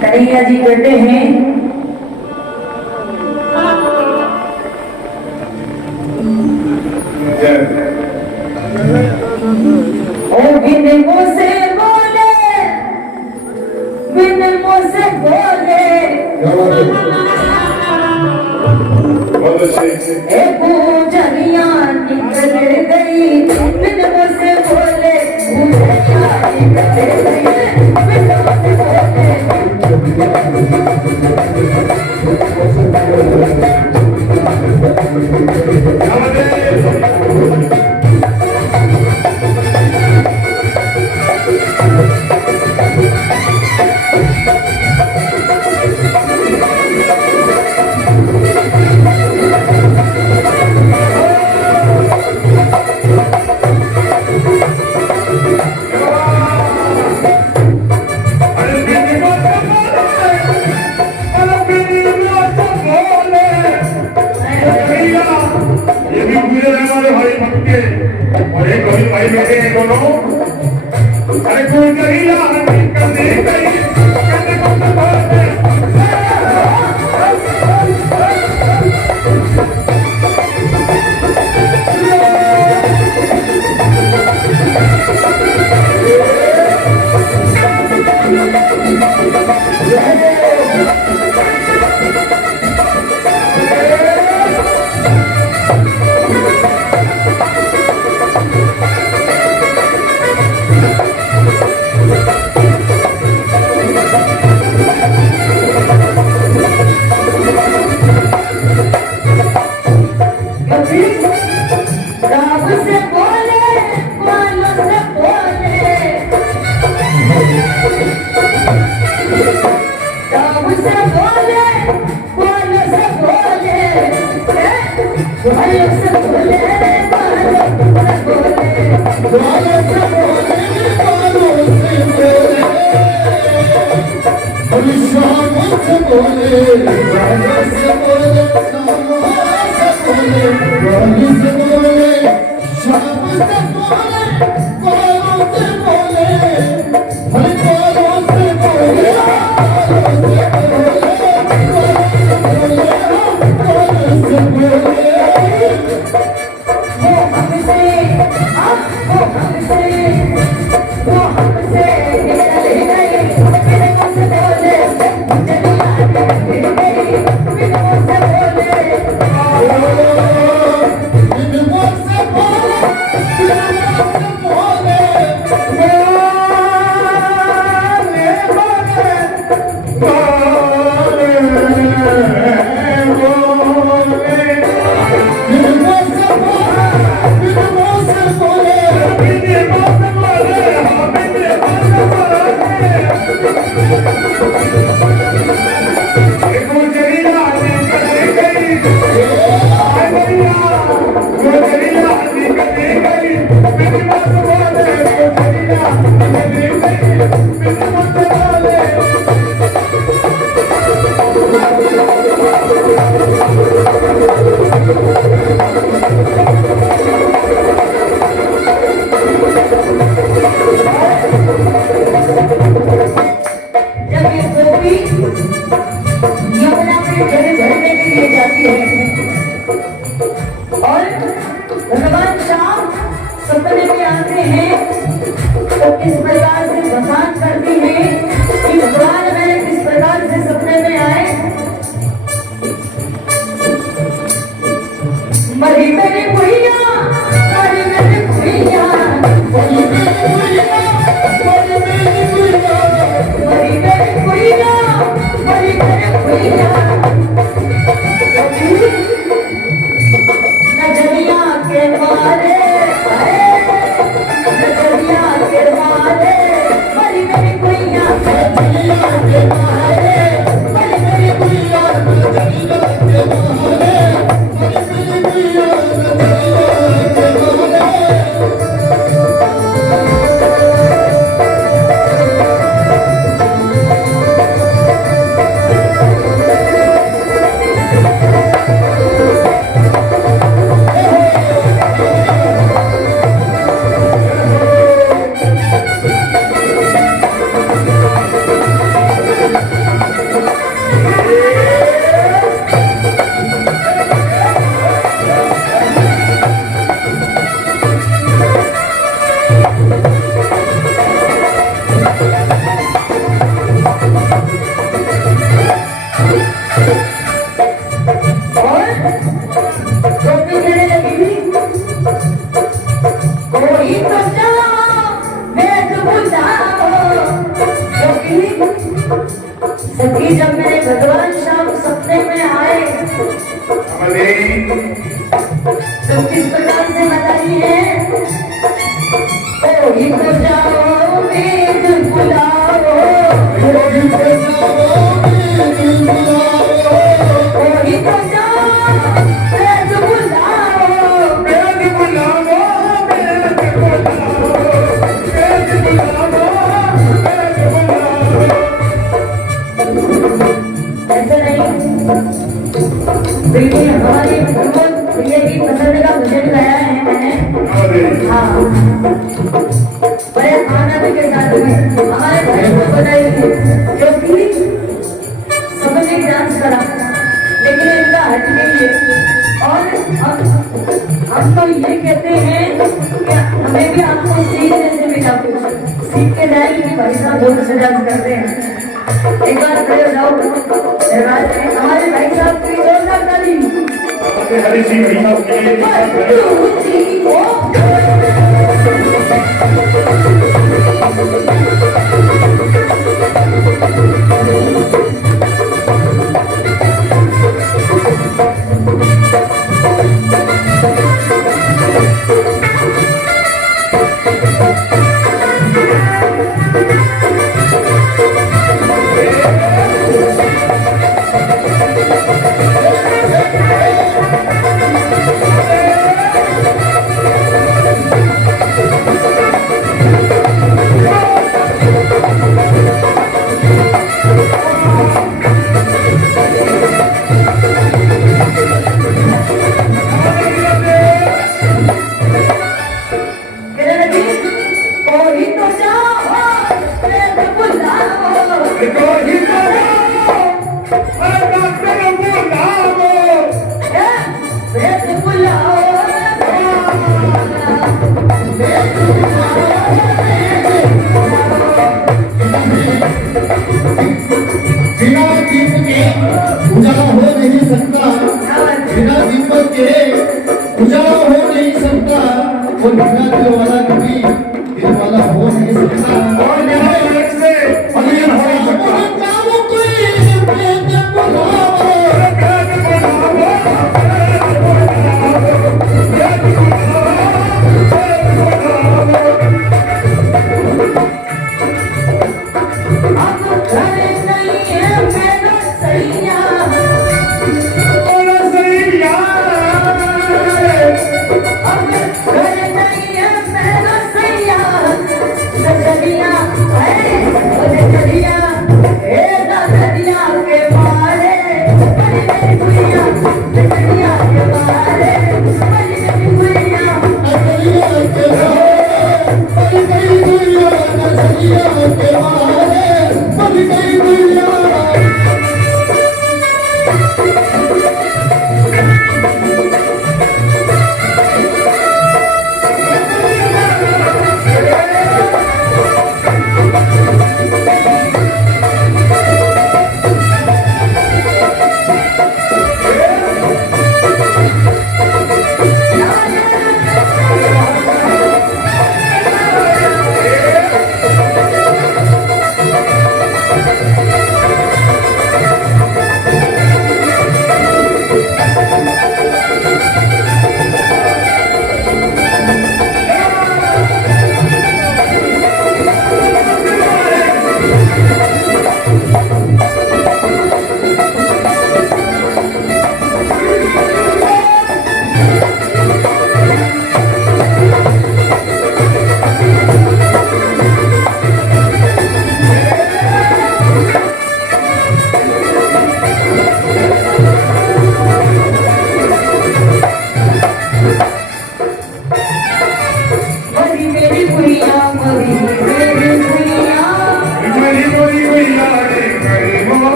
कन्हैया जी कहते हैं ओ बिन मुझसे बोले, बिन मुझसे बोले ए पूजनिया निकल गई, बिन मुझसे बोले पूजनिया निकल गई, बिन मुझसे बोले क्योंकि जब मेरे भगवान श्याम सपने में आए तो किस प्रकार से बताइए, ओ ही तो जाओ वेद बुलाओ, ओ ही तो जाओ वेद बुलाओ, ओ ही तो जाओ वेद बुलाओ, वेद बुलाओ, वेद बुलाओ, वेद बुलाओ, वेद बुलाओ। ऐसा नहीं, बिल्कुल हमारी प्रिय की पसंद का भजन गाया है मैंने। हाँ, बड़े आनंद के साथ हमारे भाई को बताइए, क्योंकि सबने डांस करा लेकिन इनका हट नहीं है। और हम तो ये कहते हैं कि हमें भी आपको सीखने से मिला, कुछ सीख के जाएंगे। भाई साहब बहुत अच्छा डांस करते हैं, एक बार खड़े हो जाओ। हमारे भाई साहब की जोरदार ताली। हरी सिंह भैया उजाला हो नहीं सकता, बिना दीपक के उजाला हो नहीं सकता, और बिना दिल वाला कभी दिल वाला हो नहीं सकता, और बिना एक से अमीर हो नहीं सकता।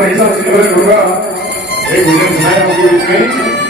पैसा सिल्वर करूंगा एक भजन सुनाया आपको इसमें